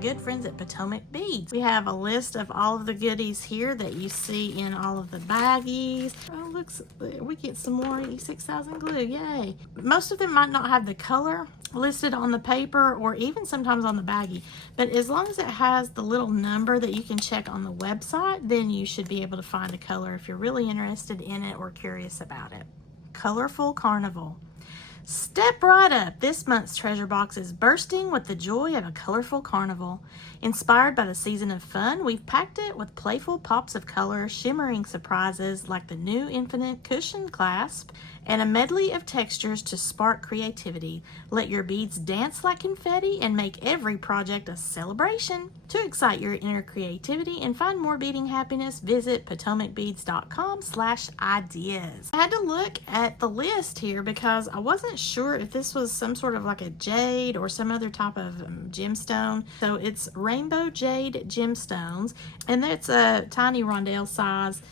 good friends at Potomac Beads. We have a list of all of the goodies here that you see in all of the baggies. Oh, looks, we get some more E6000 glue, yay. Most of them might not have the color listed on the paper or even sometimes on the baggie, but as long as it has the little number that you can check on the website, then you should be able to find a color if you're really interested in it or curious about it. Colorful Carnival. Step right up. This month's treasure box is bursting with the joy of a colorful carnival. Inspired by the season of fun, we've packed it with playful pops of color, shimmering surprises like the new infinite cushion clasp, and a medley of textures to spark creativity. Let your beads dance like confetti and make every project a celebration. To excite your inner creativity and find more beading happiness, visit potomacbeads.com/ideas. I had to look at the list here because I wasn't sure if this was some sort of like a jade or some other type of gemstone. So it's rainbow jade gemstones, and that's a tiny rondelle size.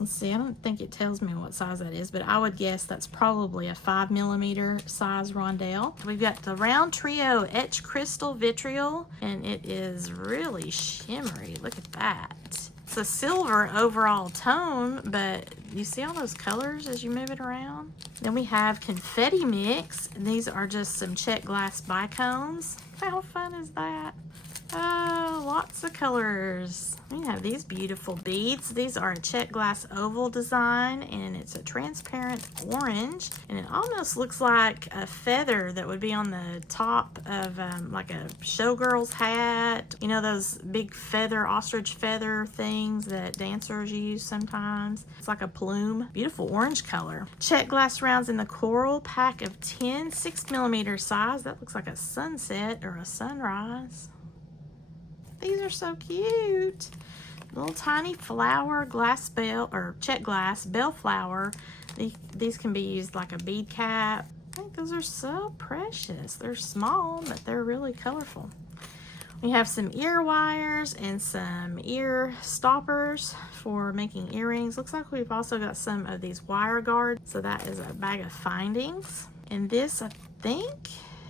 Let's see, I don't think it tells me what size that is, but I would guess that's probably a 5mm size rondelle. We've got the round trio etched crystal vitriol, and it is really shimmery. Look at that. It's a silver overall tone, but you see all those colors as you move it around? Then we have confetti mix, and these are just some check glass bicones. How fun is that? Oh, lots of colors. We have these beautiful beads. These are a check glass oval design, and it's a transparent orange, and it almost looks like a feather that would be on the top of like a showgirl's hat. You know those big feather, ostrich feather things that dancers use sometimes? It's like a plume. Beautiful orange color. Check glass rounds in the coral, pack of 10, 6mm size. That looks like a sunset or a sunrise. These are so cute. Little tiny flower glass bell or check glass bellflower. These can be used like a bead cap. I think those are so precious. They're small, but they're really colorful. We have some ear wires and some ear stoppers for making earrings. Looks like we've also got some of these wire guards. So that is a bag of findings. And this, I think,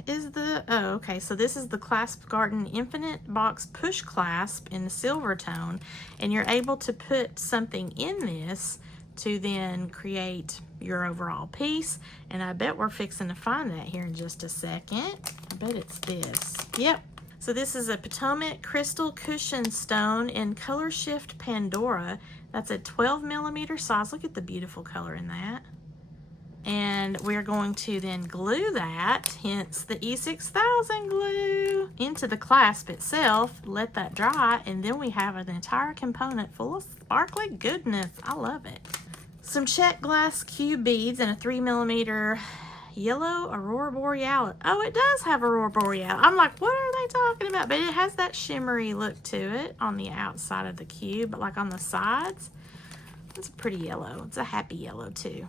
is the, oh, okay, so this is the Clasp Garden Infinite Box Push Clasp in the silver tone, and you're able to put something in this to then create your overall piece, and I bet we're fixing to find that here in just a second. I bet it's this. Yep. So this is a Potomac Crystal Cushion Stone in Color Shift Pandora. That's a 12mm size. Look at the beautiful color in that. And we're going to then glue that, hence the E6000 glue, into the clasp itself, let that dry, and then we have an entire component full of sparkly goodness. I love it. Some check glass cube beads and a 3mm yellow Aurora Borealis. Oh, it does have Aurora Borealis. I'm like, what are they talking about? But it has that shimmery look to it on the outside of the cube, but like on the sides. It's a pretty yellow. It's a happy yellow too.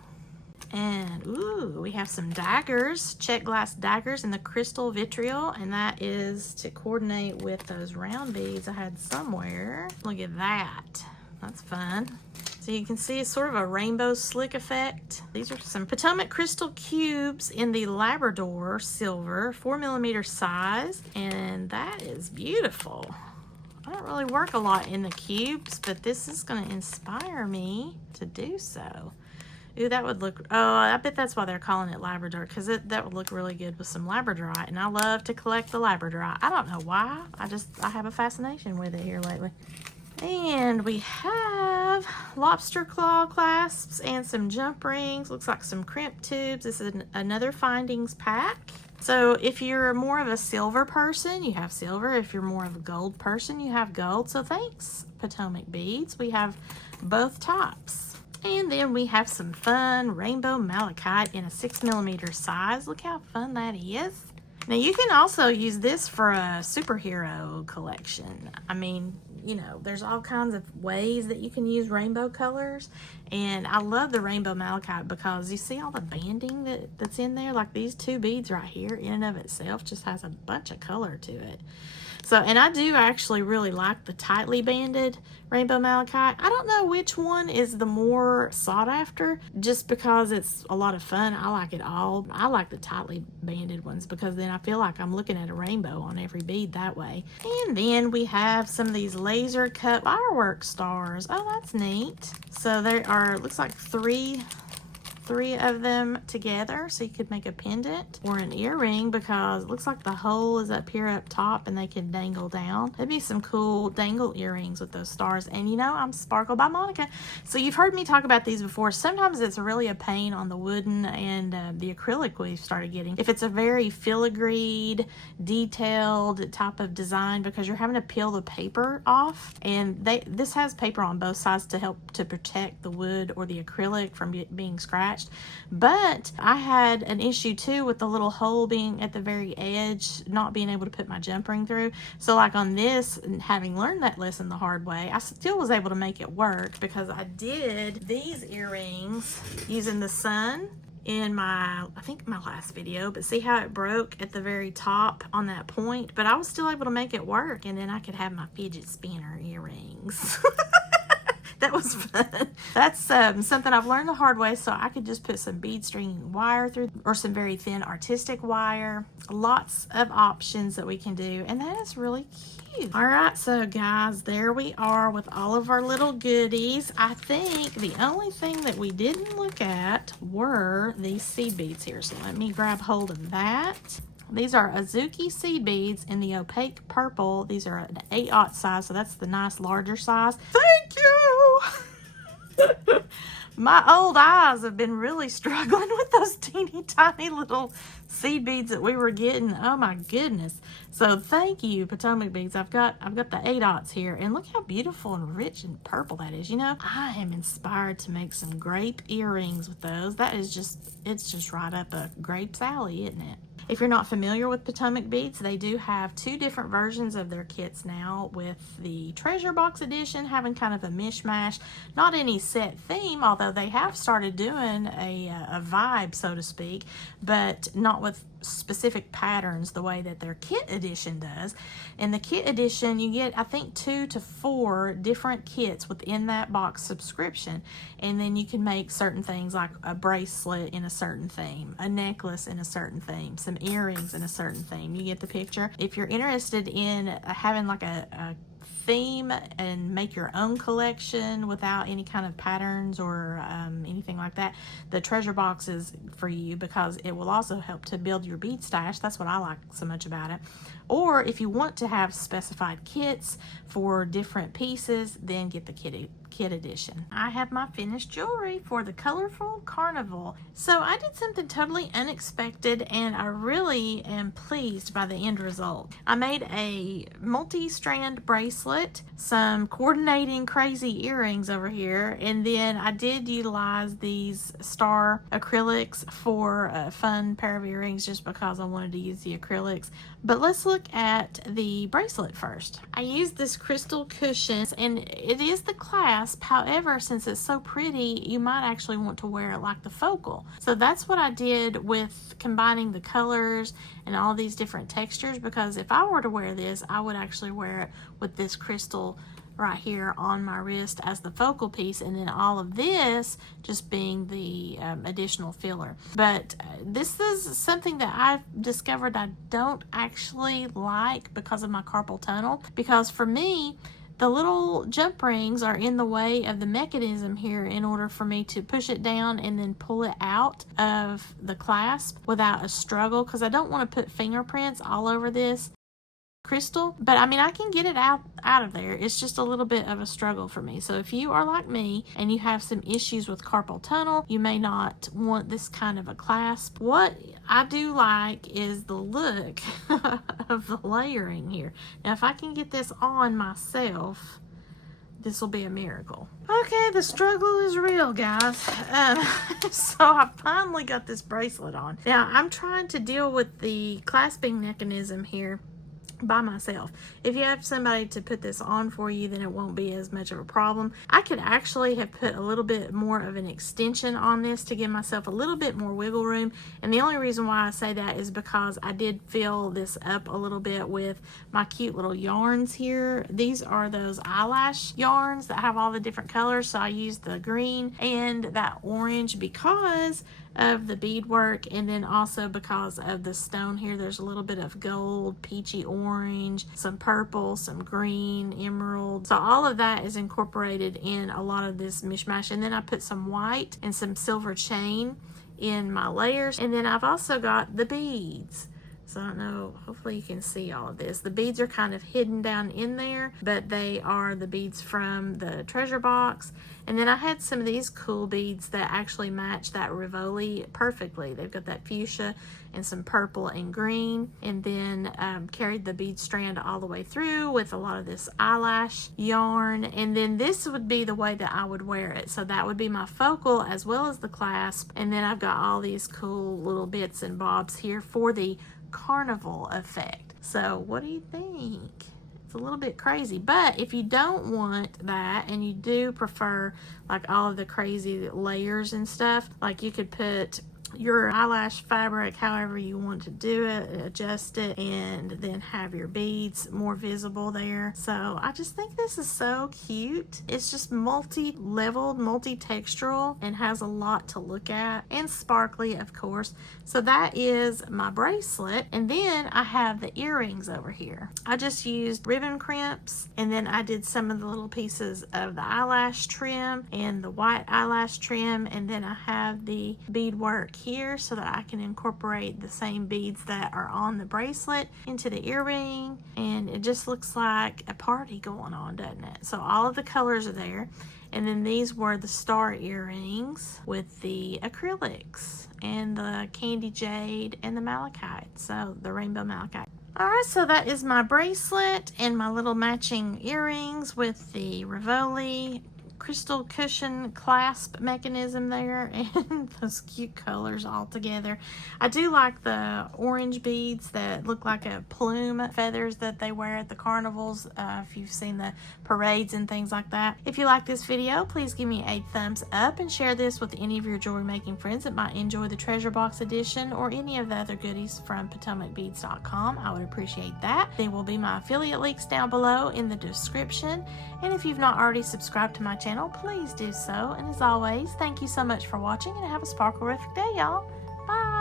And ooh, we have some daggers, check glass daggers in the crystal vitriol, and that is to coordinate with those round beads I had somewhere. Look at that. That's fun. So you can see it's sort of a rainbow slick effect. These are some Potomac crystal cubes in the Labrador silver, 4mm size, and that is beautiful. I don't really work a lot in the cubes, but this is going to inspire me to do so. Ooh, that would look, oh, I bet that's why they're calling it Labrador, because that would look really good with some Labradorite, and I love to collect the Labradorite. I don't know why, I have a fascination with it here lately. And we have lobster claw clasps and some jump rings. Looks like some crimp tubes. This is another findings pack. So if you're more of a silver person, you have silver. If you're more of a gold person, you have gold. So thanks, Potomac Beads. We have both types. And then we have some fun rainbow malachite in a 6mm size. Look how fun that is. Now you can also use this for a superhero collection. I mean, you know, there's all kinds of ways that you can use rainbow colors. And I love the rainbow malachite because you see all the banding that's in there. Like these two beads right here in and of itself just has a bunch of color to it. So, and I do actually really like the tightly banded rainbow malachite. I don't know which one is the more sought after, just because it's a lot of fun. I like it all. I like the tightly banded ones because then I feel like I'm looking at a rainbow on every bead that way. And then we have some of these laser cut fireworks stars. Oh, that's neat. So there are, looks like three of them together, so you could make a pendant or an earring, because it looks like the hole is up here up top and they can dangle down. That'd be some cool dangle earrings with those stars. And you know, I'm Sparkle by Monica, so you've heard me talk about these before. Sometimes it's really a pain on the wooden and the acrylic we've started getting, if it's a very filigreed, detailed type of design, because you're having to peel the paper off, and this has paper on both sides to help to protect the wood or the acrylic from being scratched. But I had an issue too with the little hole being at the very edge, not being able to put my jump ring through. So like on this, and having learned that lesson the hard way, I still was able to make it work, because I did these earrings using the sun in my, I think my last video, but see how it broke at the very top on that point? But I was still able to make it work, and then I could have my fidget spinner earrings. That was fun. That's something I've learned the hard way, so I could just put some bead string wire through, or some very thin artistic wire. Lots of options that we can do, and that is really cute. All right, so guys, there we are with all of our little goodies. I think the only thing that we didn't look at were these seed beads here, so let me grab hold of that. These are Azuki seed beads in the opaque purple. These are an 8/0 size, so that's the nice larger size. Thank you! My old eyes have been really struggling with those teeny tiny little seed beads that we were getting. Oh my goodness. So thank you, Potomac Beads. I've got the 8/0s here, and look how beautiful and rich and purple that is. You know, I am inspired to make some grape earrings with those. That is just, it's just right up a grape's alley, isn't it? If you're not familiar with Potomac Beads, they do have 2 different versions of their kits now, with the Treasure Box Edition having kind of a mishmash, not any set theme, although they have started doing a vibe, so to speak, but not with specific patterns the way that their kit edition does. In the kit edition, you get, I think, 2 to 4 different kits within that box subscription, and then you can make certain things like a bracelet in a certain theme, a necklace in a certain theme, some earrings in a certain theme. You get the picture. If you're interested in having like a theme and make your own collection without any kind of patterns or anything like that, the treasure box is for you, because it will also help to build your bead stash. That's what I like so much about it. Or if you want to have specified kits for different pieces, then get the kit edition. I have my finished jewelry for the colorful Carnival. So I did something totally unexpected, and I really am pleased by the end result. I made a multi-strand bracelet, some coordinating crazy earrings over here, and then I did utilize these star acrylics for a fun pair of earrings, just because I wanted to use the acrylics. But let's look at the bracelet first. I used this crystal cushion, and it is the clasp. However, since it's so pretty, you might actually want to wear it like the focal. So that's what I did with combining the colors and all these different textures, because if I were to wear this, I would actually wear it with this crystal right here on my wrist as the focal piece, and then all of this just being the additional filler. But this is something that I've discovered I don't actually like because of my carpal tunnel, because for me, the little jump rings are in the way of the mechanism here in order for me to push it down and then pull it out of the clasp without a struggle, because I don't want to put fingerprints all over this crystal. But I mean, I can get it out of there. It's just a little bit of a struggle for me. So if you are like me and you have some issues with carpal tunnel, you may not want this kind of a clasp. What I do like is the look of the layering here. Now if I can get this on myself, this will be a miracle. Okay, the struggle is real, guys. So I finally got this bracelet on. Now I'm trying to deal with the clasping mechanism here by myself. If you have somebody to put this on for you, then it won't be as much of a problem. I could actually have put a little bit more of an extension on this to give myself a little bit more wiggle room, and the only reason why I say that is because I did fill this up a little bit with my cute little yarns here. These are those eyelash yarns that have all the different colors, so I used the green and that orange because of the beadwork, and then also because of the stone here. There's a little bit of gold, peachy orange, some purple, some green, emerald. So all of that is incorporated in a lot of this mishmash. And then I put some white and some silver chain in my layers. And then I've also got the beads. So I don't know, hopefully you can see all of this. The beads are kind of hidden down in there, but they are the beads from the treasure box. And then I had some of these cool beads that actually match that Rivoli perfectly. They've got that fuchsia and some purple and green, and then carried the bead strand all the way through with a lot of this eyelash yarn. And then this would be the way that I would wear it. So that would be my focal as well as the clasp. And then I've got all these cool little bits and bobs here for the carnival effect. So what do you think? It's a little bit crazy, but if you don't want that and you do prefer like all of the crazy layers and stuff, like you could put your eyelash fabric however you want to do it, adjust it, and then have your beads more visible there. So I just think this is so cute. It's just multi-leveled, multi-textural, and has a lot to look at, and sparkly, of course. So that is my bracelet, and then I have the earrings over here. I just used ribbon crimps, and then I did some of the little pieces of the eyelash trim and the white eyelash trim, and then I have the beadwork here so that I can incorporate the same beads that are on the bracelet into the earring, and it just looks like a party going on, doesn't it? So all of the colors are there. And then these were the star earrings with the acrylics and the candy jade and the malachite, so the rainbow malachite. Alright, so that is my bracelet and my little matching earrings with the Rivoli crystal cushion clasp mechanism there, and those cute colors all together. I do like the orange beads that look like a plume feathers that they wear at the carnivals, if you've seen the parades and things like that. If you like this video, please give me a thumbs up and share this with any of your jewelry making friends that might enjoy the treasure box edition or any of the other goodies from PotomacBeads.com. I would appreciate that. There will be my affiliate links down below in the description, and if you've not already subscribed to my channel, please do so. And as always, thank you so much for watching, and have a sparkle-rific day, y'all. Bye.